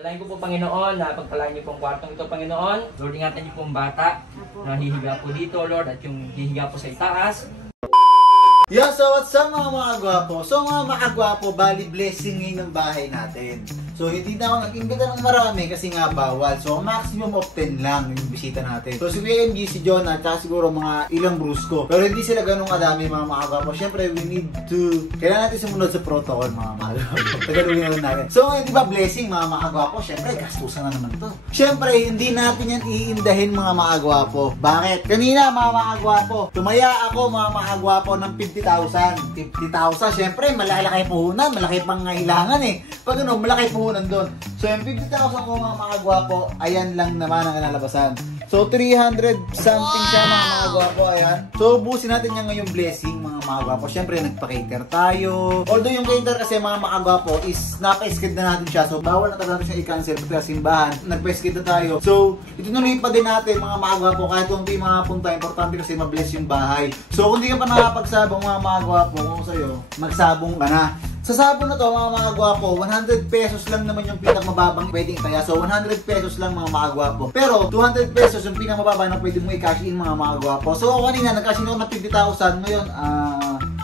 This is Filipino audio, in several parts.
Dalayan ko po, Panginoon, na pagpalain niyo po ang kwartong ito, Panginoon. Lord, ingatan niyo po ang bata na hihiga po dito, Lord, at yung hihiga po sa itaas. Yo, so what's up mga gwapo? So mga gwapo, bali blessing ngayon ng bahay natin. So hindi na ako nag-imbita ng marami kasi nga bawal. So maximum of 10 lang yung bisita natin. So si BMG, si John, at saka siguro mga ilang brusko. Pero hindi sila ganun kadami mga gwapo. Siyempre we need to, kailangan natin sumunod sa protocol mga gwapo. Tagalogin naman natin. So ngayon di ba blessing mga gwapo? Siyempre gastusan na naman to. Siyempre hindi natin yan iindahin mga gwapo. Bakit? Kanina mga gwapo, tumaya ako mga gwapo ng 50,000. 50,000, syempre, malaki puhunan, malaki pang kailangan eh. Pag ano, malaki puhunan doon. So, yung 50,000 ko mga gwapo, ayan lang naman ang kinalabasan. So, 300 something siya mga gwapo, ayan. So, busin natin yan ngayong blessing mga gwapo. Syempre, nagpa-cater tayo. Although yung cater kasi mga gwapo is napa-skid na natin siya. So, bawal na talaga siya i-cancel pati sa simbahan. Nagpa-skid na tayo. So, ito nuloy pa din natin mga gwapo. Kahit kung di mga punta, importante kasi ma-bless yung bahay. So, kung di ka pa nakapagsabong mga gwapo, kung sa'yo, magsabong ka na. Sa sabon na to mga gwapo, 100 pesos lang naman yung pinakamababang pwedeng itaya. So 100 pesos lang mga gwapo. Pero 200 pesos yung pinakamababa na pwede mo i-cash in mga gwapo. So kanina nag-cash in ako ng 50,000. Ngayon,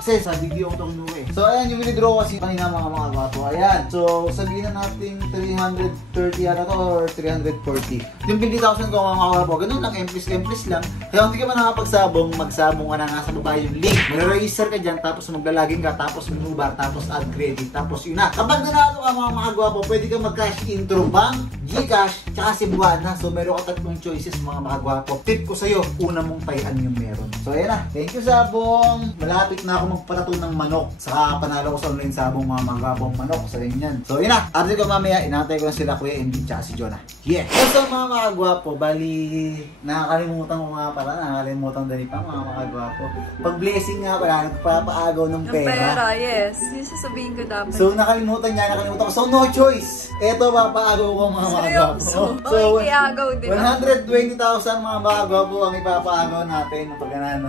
kasi sa video ko itong nuwi. So ayan yung withdraw kasi kanina mga gwapo. Ayan. So sabihin na natin 330 yata to or 340. Yung 50,000 ko mga gwapo, ganun lang, emplis lang. Kaya kung di ka man nakapagsabong, magsabong ka na nga sa baba yung link. Mag-register ka dyan, tapos maglalagin ka, tapos minubar, tapos add credit, tapos yun na. Kapag nanalo ka mga gwapo, pwede ka mag-cash in through bank, Gcash, tsaka Cebuana. So meron ka tatlong choices mga gwapo. Tip ko sa'yo, una mong tayan yung meron. So ayan na. Thank you sabong. Malapit na ako magpatato ng manok. Saka panalo ko sa online sabong mga gwapong manok sa ganyan. So yun na. After ko mamaya, inatay ko na sila Kuya MD tsaka si Jonah. Yeah! So mga gwapo, bali nakakalimutan ko nga pala. Nakakalimutan din pa mga gwapo. Pag blessing nga pala, nagpapaagaw ng pera. Ng pera, yes. Yung sasabihin ko dapat. So nakalimutan ko. So no choice. Eto papaagaw ko mga gwapo. So, iagaw din. 120,000 mga gwapo ang ipapaagaw natin ng pagganano.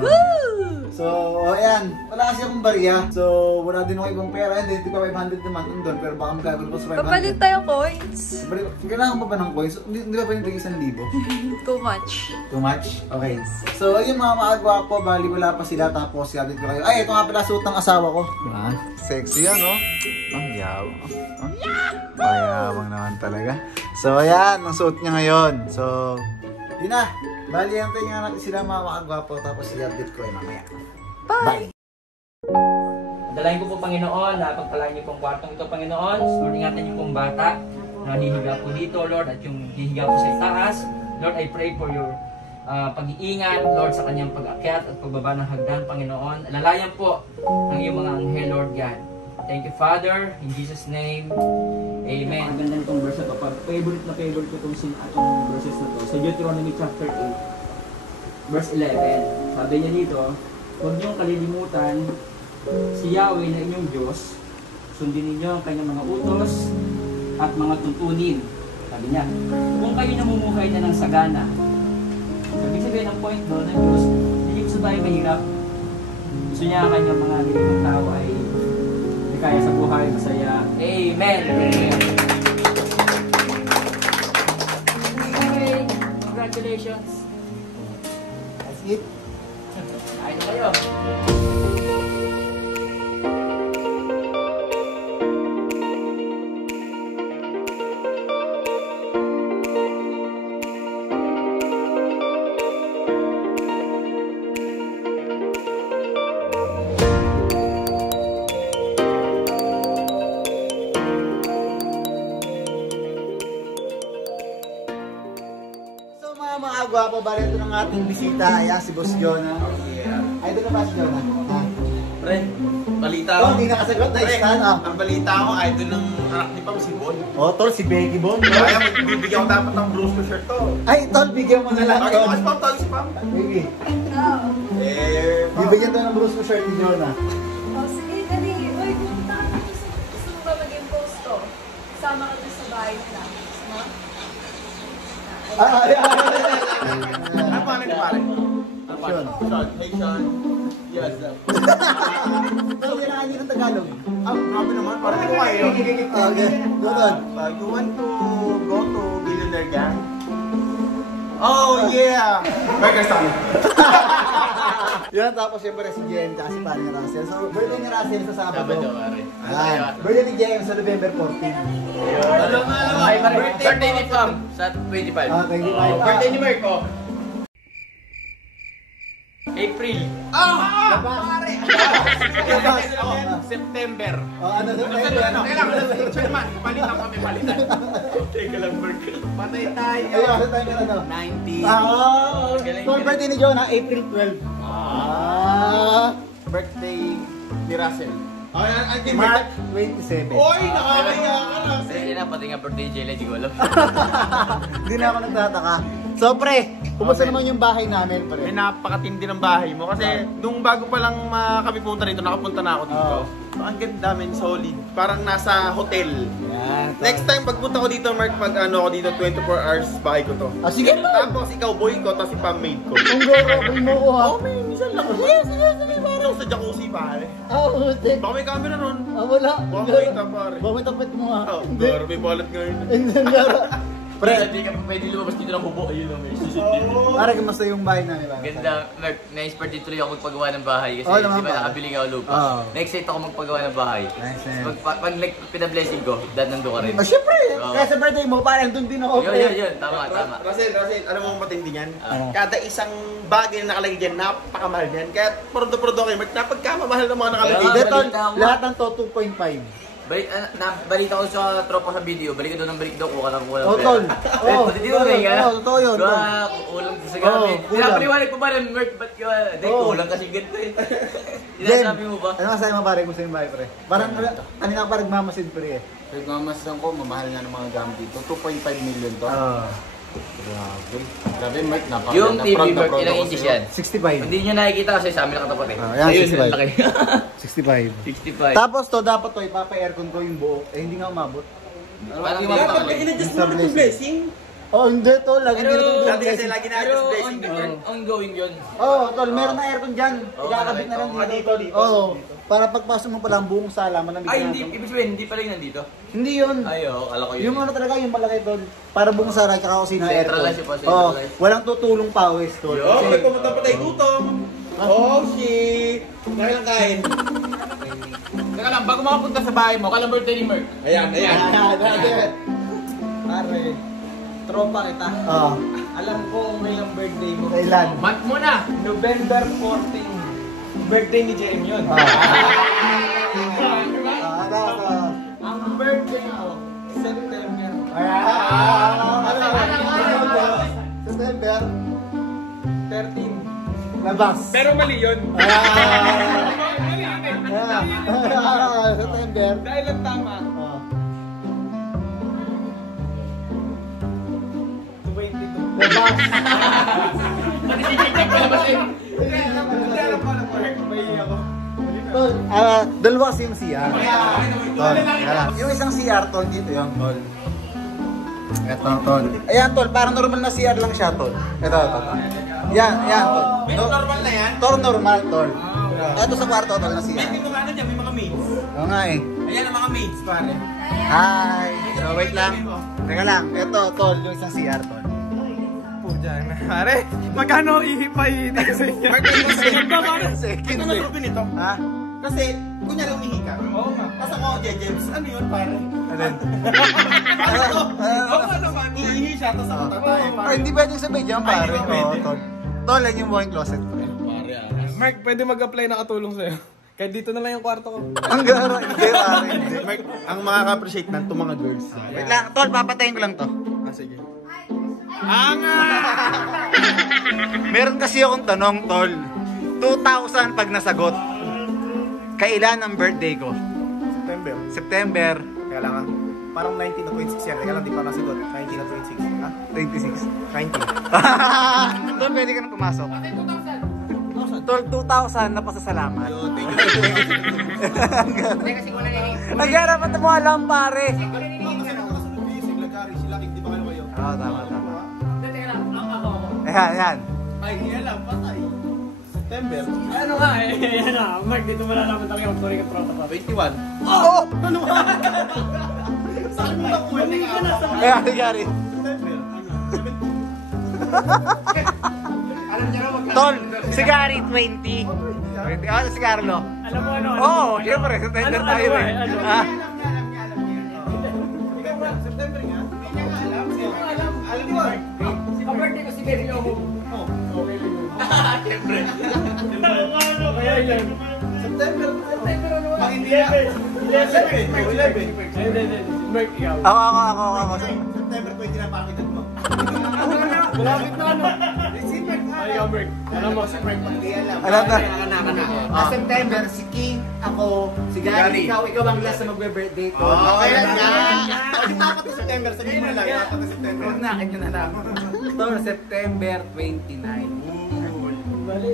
So, ayan. Wala kasi akong barya. So, wala din ako ibang pera. Hindi pa 500 naman doon. Pero baka magkagul pa sa 500. Papalit tayo coins. Kailangan pa ba ng coins? Hindi ba pwede 1,000? Too much. Too much? Okay. So, ayun mga gwapo. Bali wala pa sila. Tapos, i-update ko kayo. Ay, ito nga pala suot ng asawa ko. Sexy yan, no? Ang yabang. Mayabang naman talaga. So, ayan. Ang suot niya ngayon. So, yun na. Bali, antayin nga natin sila mga gwapo. Tapos, i-update ko kayo mamaya. Bye! Dalayan ko po, Panginoon, na pagpalain niyo po ang kwartong ito, Panginoon. Lord, ingatan niyo po ang bata na hihiga po dito, Lord, at yung hihiga po sa itaas. Lord, I pray for your pag-iingat, Lord, sa kanyang pag-akyat at pagbaba ng hagdan, Panginoon. Lalayan po ng iyong mga anghel, Lord God. Thank you, Father, in Jesus' name. Amen. Ang ganda nitong verse na to. Favorite ko itong verses na to. Sa Deuteronomy chapter 8, verse 11. Sabi niya dito, huwag niyong kalilimutan si Yahweh na inyong Diyos. Sundin ninyo ang kanyang mga utos at mga tuntunin. Sabi niya, kung kayo namumuhay na ng sagana, sabi sabihin ng point doon ng Diyos, hindi gusto tayo mahirap. Gusto niya ang kanyang mga nilibong tao ay kaya sa buhay, masaya. Amen! Okay, congratulations! That's it. Ayun na kayo! Mga gwapo, bali ito ng ating bisita. Ayan, si Boss Jonah. Ay, ito na ba si Jonah? Pre, balita ko. Hindi nakasagot na istan. Ang balita ko, idol ng anak ni Pam, si Bon. Tol, si Becky Bon. Kaya bibigyan ko dapat ng Bruce shirt to. Ay, Tol, bigyan mo na lang. Bakit mo kasi Pam, tawag si Pam? Baby. Pam. Bibigyan to ng Bruce shirt ni Jonah. Sige, dali. Uy, pumunta ka na. Gusto mo ba maging post to? Sama ka na sa bahay na. No? Ano pa ni pare? Sean. Hey, Sean. Yes, sir. Pero kailangan nyo ng Tagalog. Grabe naman. Parang hindi ko kayo. Okay, doon. You want to Oh, yeah! Burger Stand. Yan, tapos syempre si JM tsaka si Paring Russell. So, birthday ni Russell sa Sabado. pare. Ayan. Birthday ni JM sa November 14. Ay, pare. Birthday ni Pam sa 25. Ah, 25. Birthday ni Marco. April. September. Oh, ano doon? Kailangan palitan kami palitan. Teka lang, burger. Patay tayo. Ayun, ano tayo ng ano? 90. So, birthday ni Jonah, April 12. Birthday ni Russell. Ay, March 27. Oy, nakakaya ka na. Hindi na, pati nga birthday ni Jayla, di ko alam. Hindi na ako nagtataka. So, pre, kumusta naman yung bahay namin, pre? May napakatindi ng bahay mo kasi nung bago pa lang kami punta rito, nakapunta na ako dito. So, ang ganda men, solid. Parang nasa hotel. Yan. Next time pagpunta ko dito, Mark, pag ano ako dito, 24 hours bahay ko to. Ah, sige pa! Tapos ikaw boy ko, tapos si Pam maid ko. Ang gagawin mo ko, ha? Oh, may minsan lang. Sige, parang sa jacuzzi pare. Uti. Baka may camera ron. Wala. Baka may ita pare. Bakit tapit mo, ha? Oh, garo, may balot ngayon. Hindi, garo. Pre, hindi ka pa pwede lumabas dito ng bubo. Ayun lang, may susunod. Para kamusta yung bahay namin, ba? Ganda, Mark, na-inspire din tuloy ako magpagawa ng bahay kasi Oo, naman di ba pa. nakabili ka ako lupa. Oo. Na-excite ako magpagawa ng bahay. Nice, So, nice. pag like, pinablessing ko, dad nando ka rin. Ah, syempre. Oo. Kaya sa birthday mo, parang doon din ako, pre. Yun, tama. Russell, alam mo matindi niyan? Ano? Kada isang bagay na nakalagay dyan, napakamahal niyan. Kaya prodo-prodo kayo, Mark, napagkamamahal ng mga nakalagay Kaya- dyan. Dito, balita ko. lahat ng to 2.5. Balita ko sa tropa sa video, balik ka doon ng balik daw, kuha lang Oh, tol. Oh, Pati di ba kaya? oh, totoo yun, tol. Kulang sa gamit. kulang. Pinapaliwanag ko ba ng Mark, ba't ka? Dahil Oo. kulang kasi ganito eh. Jen, Sinasabi mo ba? ano masabi mo, pare? Gusto yung bahay, pre? Parang, kanina ka parang mamasid, pre, eh. Nagmamasdan ko, mamahal nga ng mga gamit dito. 2.5 million to. Grabe. Grabe, Mark. Napakaganda. Yung TV Proud na Mark, proud ilang ako inches sa'yo. yan? 65. Hindi nyo nakikita kasi sa amin nakatapat eh. Yan, Ayun, 65. laki. 65. 65. Tapos to, dapat to, ipapa-aircon ko yung buo. Eh, hindi nga umabot. Parang di Dapat mapakali. in-adjust mo na itong blessing. Oh, hindi to. Lagi Pero- dito yung Dati kasi blessing. lagi Pero na-adjust blessing. ongoing yun. Oh, tol, meron na aircon dyan. Ikakabit na lang Ah, dito. dito. Oo. Para pagpasok mo pa lang buong sala, malamig Ay, na hindi. lang. Ibig sabihin, hindi pala yung nandito. Hindi yun. Ay, oo. Kala ko yun. Yung ano talaga, yung malaki tol. Para buong sala, tsaka kusina aircon. Centralized yun pa, Oo. centralized. Walang tutulong pawis, tol. Yo. Oh, may pumunta pa tayo gutom. Oh, shit. Ngayon lang kain. Teka lang, bago makapunta sa bahay mo, kailan birthday ni Mark? Ayan. Pare, tropa kita. Oo. Alam ko kailang birthday mo. Kailan? Month mo na! November 14. Birthday ni Jeremy yun. Ang birthday ko, September. September. 13. Labas. Pero mali yun. September. Dahil ang tama, 22. Labas. Tol, dalawa kasi yung CR. Tol, yan. Yung isang CR, tol, dito yung tol. Ito, tol. Ayan, tol, parang normal na CR lang siya, tol. Ito. Yan, tol. Normal na yan. Tol, normal, tol. Ito sa kwarto, tol, na CR. May mga ano dyan, may mga maids. Oo nga eh. Ayan ang mga maids, pare. Hi! So, wait lang. Teka lang. Ito, tol, yung isang CR, tol. Pare, magkano ihipayin sa inyo? Second, Ano na nito? Ha? Kasi, kunyari umihi ka. Oo nga. Tapos ako, Jejems, ano yun, pare? Alin? Oo nga naman, iihi siya, tapos ako tatay, pare. Hindi pwedeng sabihin dyan, pare. Ay, hindi pwede. Oo, tol. Tol, yan yung walk-in closet, pre. Mark, pwede mag-apply na katulong sa'yo. Kahit dito na lang yung kwarto ko. Ang garo, hindi, pare. Hindi. Mark, ang makaka-appreciate nan itong mga girls. Wait lang, tol, papatayin ko lang to. Ah, sige. Meron kasi akong tanong, tol. 2,000 pag nasagot. Kailan ang birthday ko? September. September Kaya lang, parang 19 na 26 yan. Kaya lang, di pa nasagot. 19 na 26. Ha? 26. 19. Tol, pwede ka nang pumasok. Tol, 2,000 na pasasalamat. Yo, thank you. Ang gara, ba't mo alam, pare? Oo, tama. Ayan. Ay, yan lang, patay. September. Ano nga eh, yan na. Mark, dito malalaman talaga kung sorry ka tropa pa. 21. Oo! Ano ba? Saan mo nakuha? Ayan, nangyari. September. Tol, si Gary 20. Si Carlo. Alam mo ano? Oo, syempre, September tayo eh. Ah. September nga. Alam mo. Birthday ko si Gary Lobo. Siyempre. Kaya yan. September. Pag hindi 11. Mark, ikaw. Ako. September 20 na pakitan mo. Malapit na ano. Si Frank nga. Ay, ikaw, Mark. Alam mo. Si Frank pag di alam. Alam na. September, si King, ako, si Gary, ikaw ang last na magbe-birthday ko. Kaya nga. Yung apat na September, sabihin mo lang. Yung apat na September. Huwag na, akin na lang. Tol, September 29. Mali.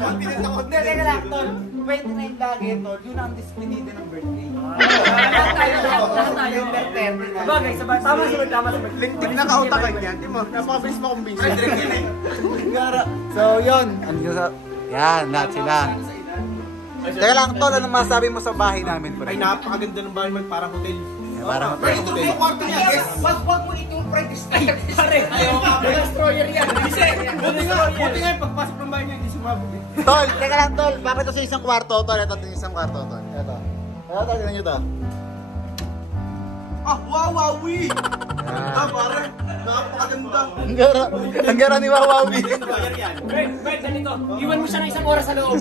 Confident ako. Hindi, teka lang, Tol. 29 lagi, Tol. Yun ang despedida ng birthday. Lahat tayo. September 10. Bagay, tama sunod. Lintik na kautakan yan. Di mo, napaka-face mo kung busy. So, yun. Yan, lahat sila. Teka lang, Tol, anong masabi mo sa bahay namin? Ay, napakaganda ng bahay mo. Parang hotel. Parang Pero ito yung kwarto niya, guys. Wag mo itong practice. Pare, destroyer yan. Buti nga yung pagpasok ng bahay niya, hindi sumabog eh. Tol, teka lang, Tol. Bakit ito sa isang kwarto, Tol? Ito yung isang kwarto, Tol. Ito. Tingnan nyo to. Ah, wawawi! Ah, parang napakaganda. Ang gara ni Wawawi. Bert, ganito. Iwan mo siya ng isang oras sa loob.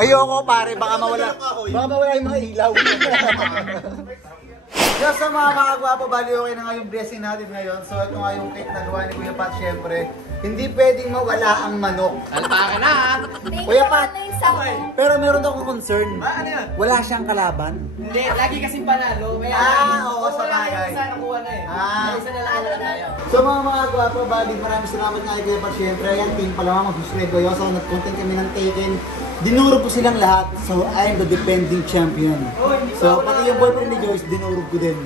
Ayoko, pare. Baka mawala yung mga ilaw. Just sa mga gwapo, bali okay na nga yung blessing natin ngayon. So ito nga yung cake na gawa ni Kuya Pat, syempre. Hindi pwedeng mawala ang manok. Alpaka na ha. Kuya Pat, Ano pero meron akong concern. Ano yan? Wala siyang kalaban. Hindi, lagi kasing panalo. Kaya Oo, sa bagay. isa nakuha na eh. Isa na lang na tayo. So mga gwapo, bali maraming salamat nga kay Kuya Pat, syempre. Ayan, team pala mag-subscribe kayo. So nag-content kami ng Taken. Dinurog ko silang lahat. So I am the defending champion. So pati yung boyfriend ni Joyce, dinurog ko din.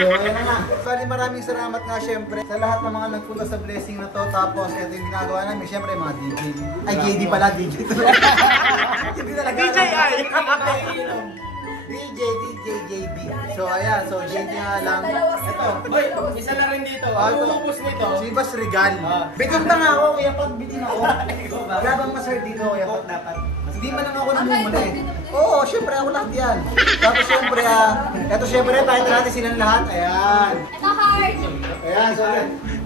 So ayun na nga. Bali maraming salamat nga syempre sa lahat ng mga nagpunta sa blessing na to. Tapos ito yung ginagawa namin, syempre mga DJ. Ay, KD pala, DJ. Hindi talaga. DJ ay! DJ, JB. So ayan, so JB nga lang. Ito. Boy, isa na rin dito. Ito. Ubus nito. Si Bas Regal. Bitin na nga ako, Kuya Pat, bitin ako. Wala bang masar dito, Kuya Pat, dapat? Hindi man lang ako namumula eh. Oo, syempre ako lahat yan. Tapos syempre, eto syempre, pakita natin silang lahat. Ayan. Ito hard. Ayan, so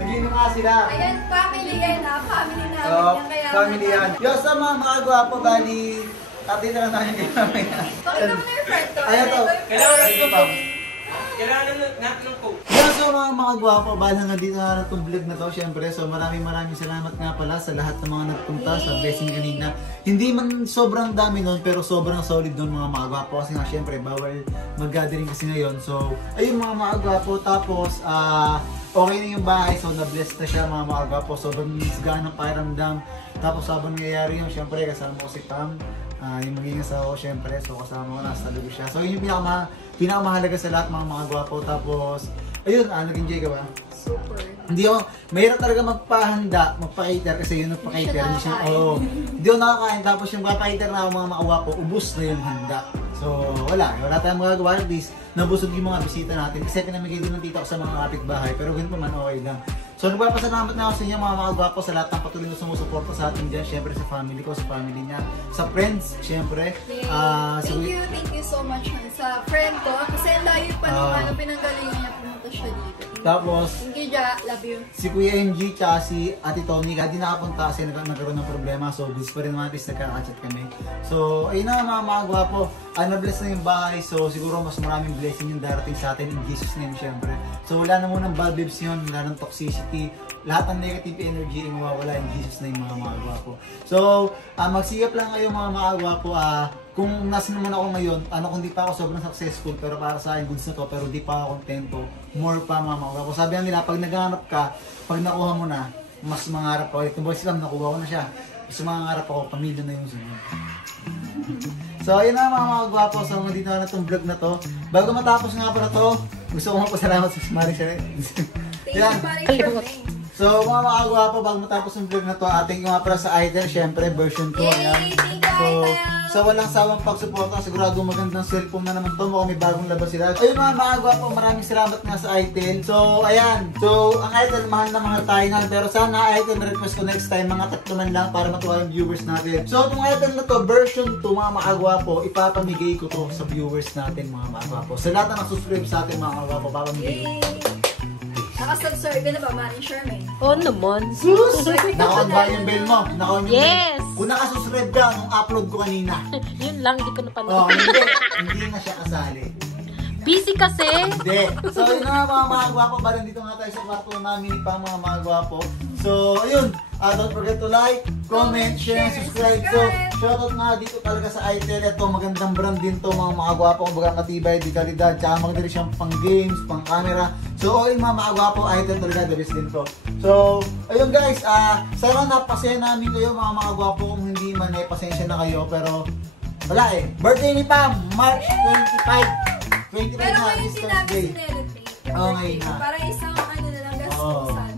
nagiinom nga sila. Ayan, family yan ha. Family namin So, yan. Kaya family yan. Yo, sa mga gwapo, bali, tatay na lang tayo gamay. Pakita mo na yung friend ko. Ayan to. Kailangan natin ng coke. Yan, so mga gwapo, bahal hanggang dito na itong vlog na to, syempre. So maraming salamat nga pala sa lahat ng mga nagpunta sa blessing kanina. Hindi man sobrang dami nun, pero sobrang solid nun mga gwapo. Kasi nga, syempre, bawal mag-gathering kasi ngayon. So, ayun mga gwapo. Tapos, okay na yung bahay. So, na-bless na siya mga gwapo. Sobrang gaan ng pakiramdam. Tapos, habang nangyayari yun, syempre, kasama ko si Pam. Yung magiging asawa ko, syempre. So, kasama ko nasa talugo siya. So, yun yung pinakamahalaga sa lahat mga gwapo. Tapos, ayun, nag-enjoy ka ba? Super. Hindi ako, mahirap talaga magpa-cater kasi yun nagpa-cater. Hindi ako nakakain. Tapos yung pa-cater na ako mga makawapo, ubus na yung handa. So, wala tayong magagawa. At least, nabusog yung mga bisita natin. Kasi pinamigay din ng tita ko sa mga kapitbahay. Pero ganun pa man, okay lang. So, nagpapasalamat na ako sa inyo mga gwapo sa lahat ng patuloy na sumusuporta sa atin dyan. Siyempre sa family ko, sa family niya, sa friends, siyempre. Thank you so much man sa friend ko. Kasi ang layo pa nung pinanggalingan niya pumunta siya dito. Tapos, Thank you, Ja. Love you. si Kuya MG tsaka si Ate Tony, hindi nakapunta kasi nagkaroon ng problema. So, busy pa rin naman, at least nagkakachat kami. So, ayun na mga gwapo. Na-bless na yung bahay. So, siguro mas maraming blessing yung darating sa atin in Jesus name, syempre. So, wala na munang bad vibes yun, wala ng toxicity. Lahat ng negative energy ay mawawala in Jesus name mga gwapo. So, magsigap lang kayo mga gwapo. Kung nasa naman ako ngayon, kung di pa ako sobrang successful, pero para sa akin, goods na to, pero di pa ako kontento, more pa mga gwapo. Sabi nila, pag naghanap ka, pag nakuha mo na, mas mangarap ako. Kung boys lang, nakuha ko na siya. Mas mangarap ako, pamilya na yung sunod. So, ayun na mga gwapo. So, dito na itong vlog na to. Bago matapos nga pala to, gusto ko magpasalamat sa Mari Shere. Thank you, Mari. So, mga gwapo, bago matapos yung vlog na to, ating nga pala sa item, syempre, version 2. Yay! Thank you, So, Idol! sa walang sawang pagsuporta. Sigurado magandang cellphone na naman to. Mukhang may bagong labas sila. Ayun mga gwapo, maraming salamat nga sa Itel. So, ayan. So, ang Itel, mahal na mga tayo na. Pero sana Itel, request ko next time, mga 3 man lang para matuwa yung viewers natin. So, itong Itel na to, version 2, mga gwapo, ipapamigay ko to sa viewers natin, mga gwapo. Sa lahat na nagsusubscribe sa atin, mga gwapo, papamigay ko. Yay! Nakasubscribe ka na ba, Manny Sherman? Oo naman. Sus! Naka-on ba yung bell mo? Naka-on yung Yes! bell. Kung nakasuscribe ka nung upload ko kanina. Yun lang, hindi ko Oh, napanood. hindi na siya kasali. Busy kasi. Hindi. So, yun na nga mga gwapo. Bali, dito nga tayo sa kwarto namin pa mga gwapo. So, ayun. Don't forget to like, comment, share, and subscribe. So, shoutout nga dito talaga sa Itel. Ito, magandang brand din to mga gwapo. Kung baga katibay, di kalidad. Tsaka maganda rin siyang pang games, pang camera. So, all in mga gwapo, Itel talaga, the best din to. So, ayun guys. Sana napasaya namin kayo mga gwapo. Kung hindi man, pasensya na kayo. Pero, wala eh. Birthday ni Pam, March 25. 25 Pero na, ngayon this sinabi Thursday. si Celebrate. Oo, ngayon na. Parang isang ano na lang gastusan.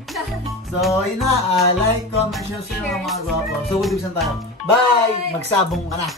So, yun na. Like, comment, share, mga gwapo. So, good tayo. Bye! Magsabong ka na.